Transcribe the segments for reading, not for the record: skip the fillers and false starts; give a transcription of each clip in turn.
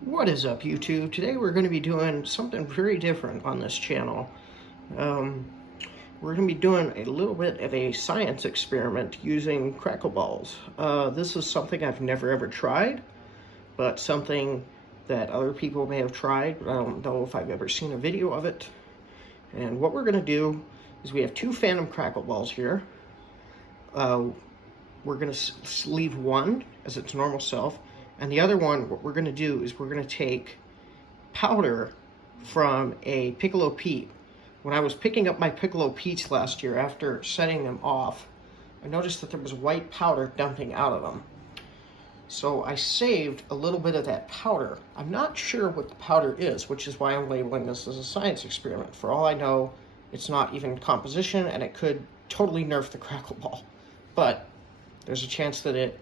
What is up, YouTube? Today we're going to be doing something very different on this channel. We're going to be doing a little bit of a science experiment using crackle balls. This is something I've never ever tried, but something that other people may have tried, but I don't know if I've ever seen a video of it. And what we're going to do is we have two Phantom Crackle Balls here. We're going to leave one as its normal self, and the other one, what we're going to do is we're going to take powder from a piccolo peat. When I was picking up my piccolo peats last year after setting them off, I noticed that there was white powder dumping out of them. So I saved a little bit of that powder. I'm not sure what the powder is, which is why I'm labeling this as a science experiment. For all I know, it's not even composition, and it could totally nerf the crackle ball. But there's a chance that it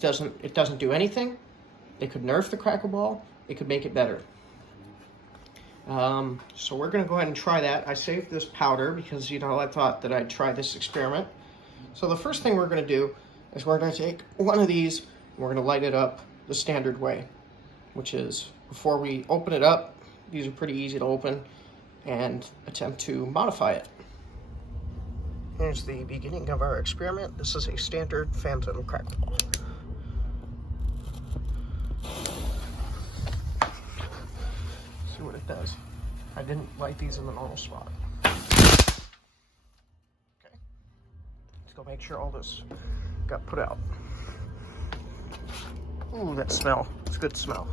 doesn't do anything. It could nerf the crackle ball. It could make it better. So we're gonna go ahead and try that. I saved this powder because, I thought that I'd try this experiment. So the first thing we're gonna do is we're gonna take one of these and we're gonna light it up the standard way, which is before we open it up. These are pretty easy to open, and attempt to modify it. Here's the beginning of our experiment. This is a standard Phantom Crackle Ball. See what it does. I didn't light these in the normal spot. Okay. Let's go make sure all this got put out. Ooh, that smell. It's a good smell.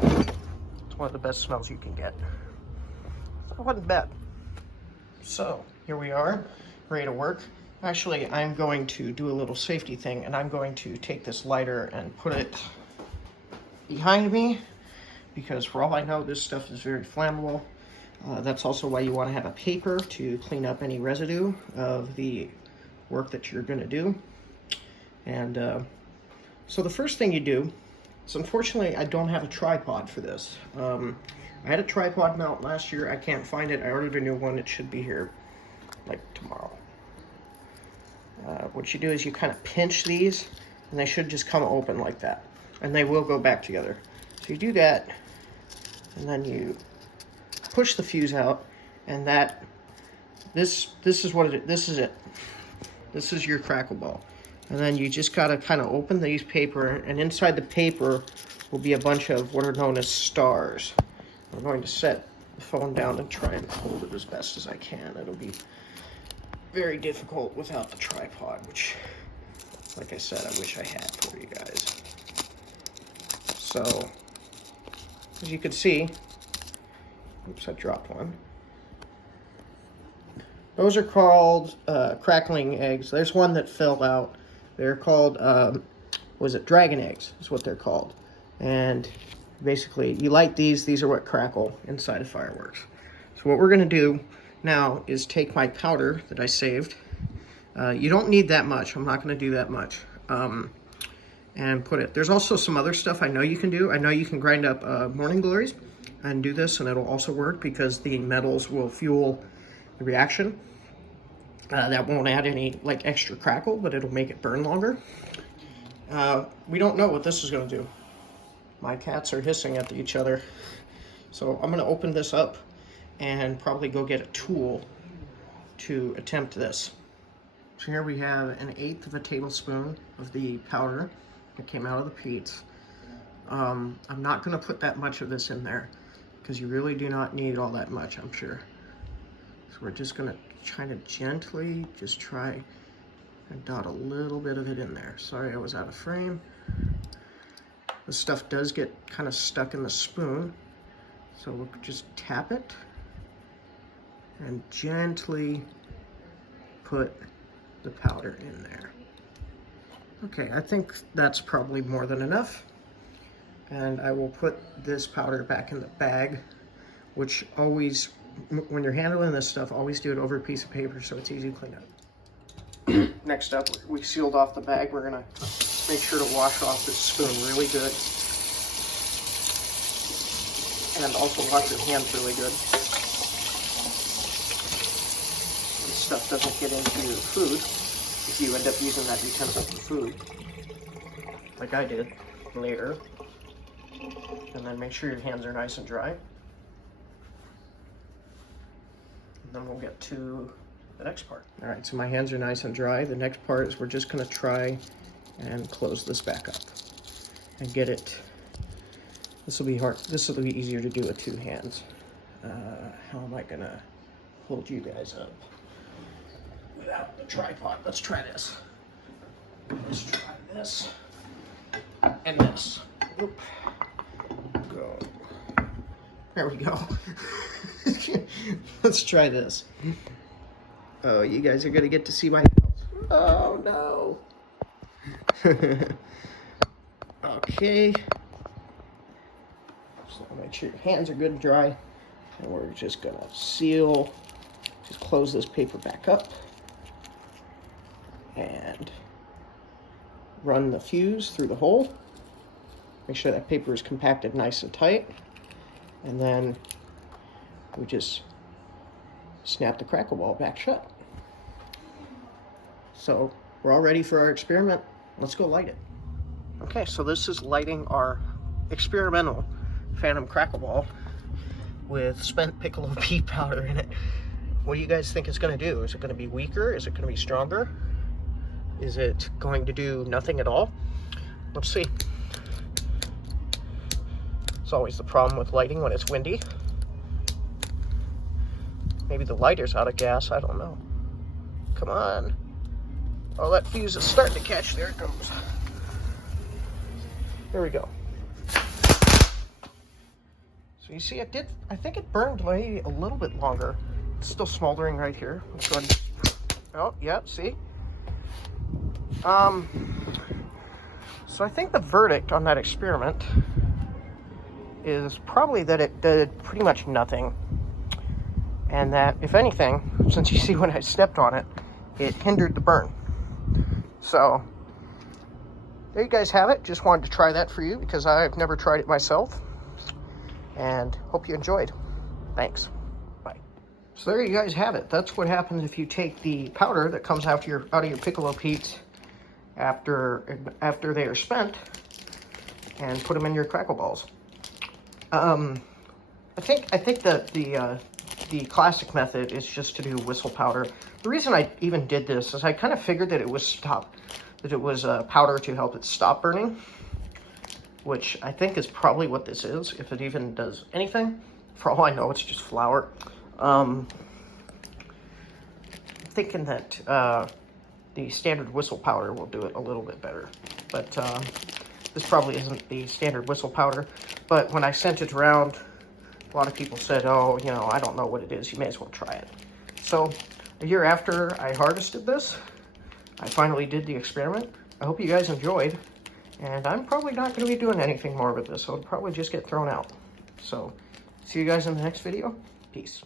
It's one of the best smells you can get. It wasn't bad. So, here we are, ready to work. Actually, I'm going to do a little safety thing, and I'm going to take this lighter and put it behind me, because for all I know, this stuff is very flammable. That's also why you want to have a paper to clean up any residue of the work that you're going to do. And so the first thing you do is, unfortunately, I don't have a tripod for this. I had a tripod mount last year. I can't find it. I ordered a new one. It should be here like tomorrow. What you do is you kind of pinch these, and they should just come open like that, and they will go back together. So you do that, and then you push the fuse out, and this is what it. This is it. This is your crackle ball, and then you just gotta kind of open these paper, and inside the paper will be a bunch of what are known as stars. I'm going to set the phone down and try and hold it as best as I can. It'll be very difficult without the tripod, which, like I said, I wish I had for you guys. So, as you can see, oops, I dropped one. Those are called crackling eggs. There's one that fell out. They're called, dragon eggs is what they're called. And basically, you light these are what crackle inside of fireworks. So what we're gonna do now is take my powder that I saved. You don't need that much. I'm not gonna do that much. And put it, there's also some other stuff I know you can do. I know you can grind up morning glories and do this, and it'll also work because the metals will fuel the reaction. That won't add any extra crackle, but it'll make it burn longer. We don't know what this is gonna do. My cats are hissing at each other. So I'm gonna open this up and probably go get a tool to attempt this. So here we have 1/8 of a tablespoon of the powder that came out of the peats. I'm not gonna put that much of this in there because you really do not need all that much, I'm sure. So we're just gonna kind of gently just try and dot a little bit of it in there. Sorry, I was out of frame. This stuff does get kind of stuck in the spoon, so we'll just tap it and gently put the powder in there. Okay, I think that's probably more than enough. And I will put this powder back in the bag, which always, when you're handling this stuff, always do it over a piece of paper so it's easy to clean up. Next up, we sealed off the bag. We're gonna make sure to wash off this spoon really good. And also wash your hands really good. This stuff doesn't get into your food if you end up using that utensil for food, like I did later. And then make sure your hands are nice and dry. And then we'll get to the next part. All right, so my hands are nice and dry. The next part is we're just gonna try and close this back up and get it. This will be hard. This will be easier to do with two hands. How am I gonna hold you guys up without the tripod? Let's try this. Let's try this and this. Oop. Go. There we go. Let's try this. Oh, you guys are gonna get to see my nails. Oh no. Okay. So make sure your hands are good and dry. And we're just gonna seal, just close this paper back up and run the fuse through the hole. Make sure that paper is compacted nice and tight. And then we just snap the crackle ball back shut. So we're all ready for our experiment. Let's go light it. Okay, so this is lighting our experimental Phantom Crackle Ball with spent piccolo pea powder in it. What do you guys think it's gonna do? Is it gonna be weaker? Is it gonna be stronger? Is it going to do nothing at all? Let's see. It's always the problem with lighting when it's windy. Maybe the lighter's out of gas, I don't know. Come on. Oh, that fuse is starting to catch. There it goes. There we go. So you see it did, I think it burned maybe a little bit longer. It's still smoldering right here. Let's go ahead. Oh, yeah, see? So I think the verdict on that experiment is probably that it did pretty much nothing. And that, if anything, since you see when I stepped on it, it hindered the burn. So, there you guys have it. Just wanted to try that for you because I've never tried it myself. And hope you enjoyed. Thanks. Bye. So there you guys have it. That's what happens if you take the powder that comes out of your piccolo peats after they are spent and put them in your crackle balls. I think that the classic method is just to do whistle powder. The reason I even did this is I kind of figured that it was powder to help it stop burning, which I think is probably what this is, if it even does anything. For all I know, it's just flour. I'm thinking that the standard whistle powder will do it a little bit better, but this probably isn't the standard whistle powder. But when I sent it around, a lot of people said, oh, you know, I don't know what it is. You may as well try it. So a year after I harvested this, I finally did the experiment. I hope you guys enjoyed. And I'm probably not going to be doing anything more with this. So it'll probably just get thrown out. So see you guys in the next video. Peace.